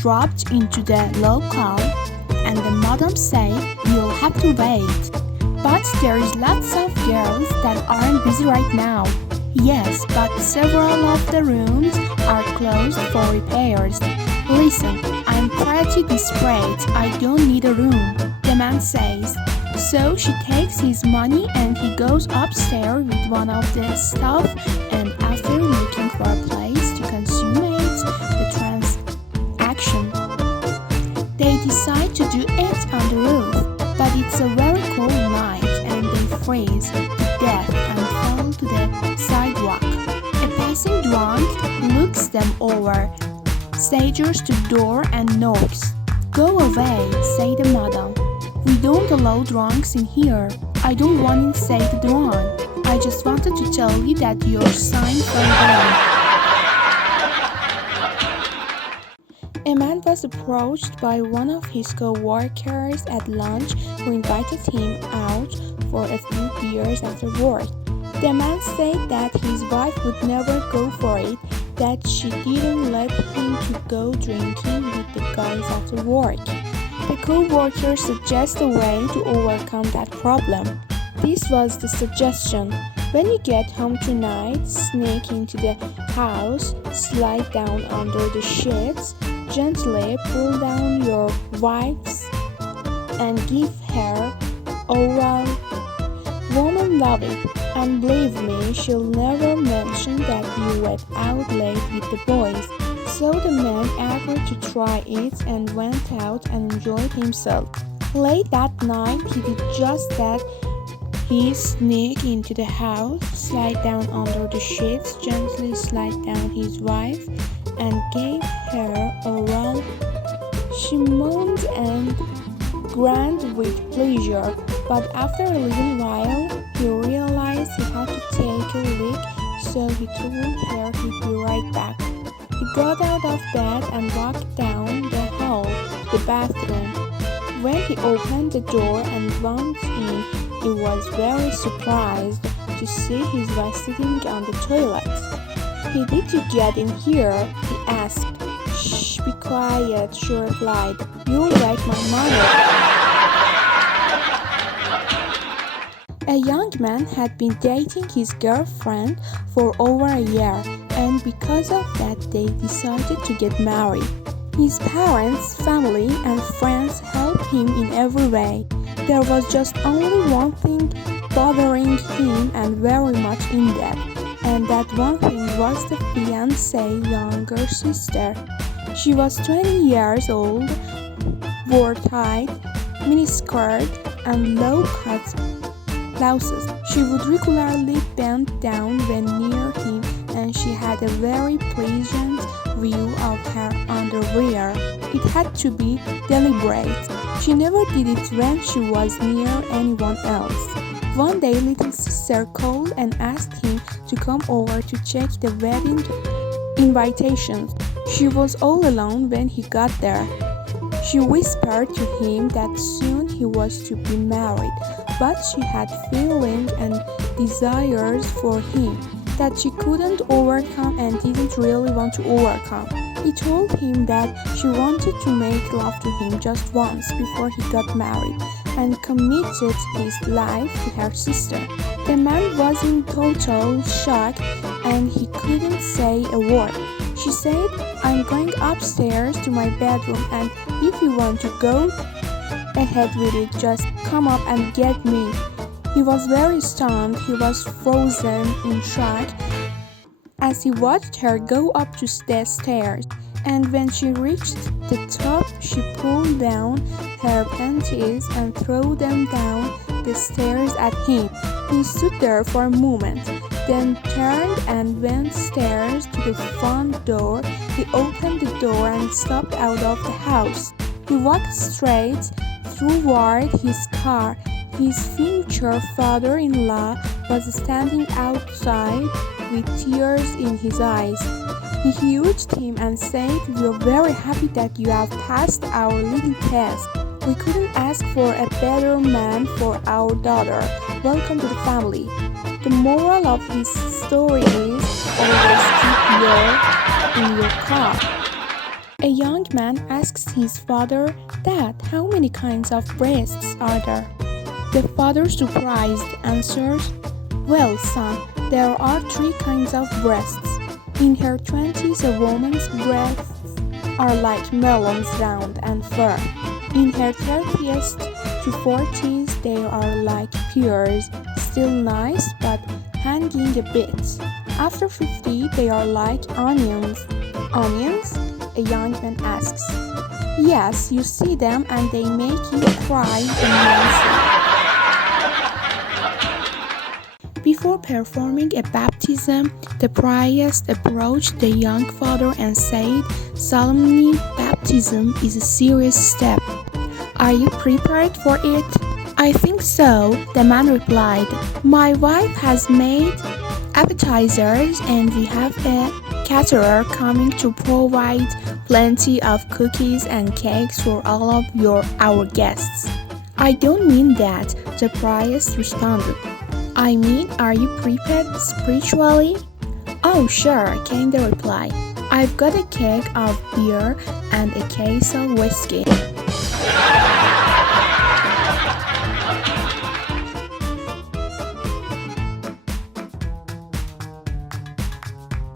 dropped into the local, and the madam said, "You'll have to wait. But there's lots of girls that aren't busy right now." "Yes, but several of the rooms are closed for repairs." "Listen, I'm pretty desperate. I don't need a room," the man says. So she takes his money and he goes upstairs with one of the staff, and after looking for a place to consummate the transaction, they decide to do it on the roof. But it's a very cold night and they freeze to death and fall to the sidewalk. A passing drunk looks them over, staggers to the door and knocks. "Go away," say the madam. "We don't allow drunks in here." "I don't want to say the drunk. I just wanted to tell you that your sign fell down." A man was approached by one of his co-workers at lunch who invited him out for a few beers after work. The man said that his wife would never go for it, that she didn't let him to go drinking with the guys after work. The co-worker suggests a way to overcome that problem. This was the suggestion: when you get home tonight, sneak into the house, slide down under the sheets, gently pull down your wife's and give her oral. Women love it, and believe me, she'll never mention that you went out late with the boys. So the man agreed to try it and went out and enjoyed himself. Late that night, he did just that. He sneaked into the house, slid down under the sheets, gently slid down his wife, and gave her oral. She moaned and groaned with pleasure, but after a little while, he realized he had to take a leak, so he told her he'd be right back. He got out of bed and walked down the hall to the bathroom. When he opened the door and went in, he was very surprised to see his wife sitting on the toilet. "How did you get in here?" he asked. "Shh, be quiet," she replied. "You'll wake my mother." A young man had been dating his girlfriend for over a year, and because of that they decided to get married. His parents, family, and friends helped him in every way. There was just only one thing bothering him, and very much in debt, and that one thing was the fiancé's younger sister. She was 20 years old, wore tight miniskirt and low-cut blouses. She would regularly bend down when near him, and she had a very pleasant view of her underwear. It had to be deliberate. She never did it when she was near anyone else. One day, little sister called and asked him to come over to check the wedding invitations. She was all alone when he got there. She whispered to him that soon he was to be married, but she had feelings and desires for him that she couldn't overcome and didn't really want to overcome. He told him that she wanted to make love to him just once before he got married and committed his life to her sister. The man was in total shock and he couldn't say a word. She said, "I'm going upstairs to my bedroom, and if you want to go ahead with it, just come up and get me." He was very stunned. He was frozen in shock as he watched her go up to the stairs, and when she reached the top, she pulled down her panties and threw them down the stairs at him. He stood there for a moment, then turned and went stairs to the front door. He opened the door and stepped out of the house. He walked straight toward his car. His future father-in-law was standing outside with tears in his eyes. He hugged him and said, "We're very happy that you have passed our little test. We couldn't ask for a better man for our daughter. Welcome to the family." The moral of this story is always keep your in your car. A young man asks his father, "Dad, how many kinds of breasts are there?" The father, surprised, answers, "Well, son, there are 3 kinds of breasts. In her 20s, a woman's breasts are like melons, round and firm. In her 30s to 40s, they are like pears, still nice but hanging a bit. After 50, they are like onions." "Onions?" a young man asks. "Yes, you see them and they make you cry immensely." Before performing a baptism, the priest approached the young father and said solemnly, "Baptism is a serious step. Are you prepared for it?" "I think so," the man replied. "My wife has made appetizers and we have a caterer coming to provide plenty of cookies and cakes for all of our guests." "I don't mean that," the priest responded. "I mean, are you prepared spiritually?" "Oh, sure," came the reply. "I've got a keg of beer and a case of whiskey."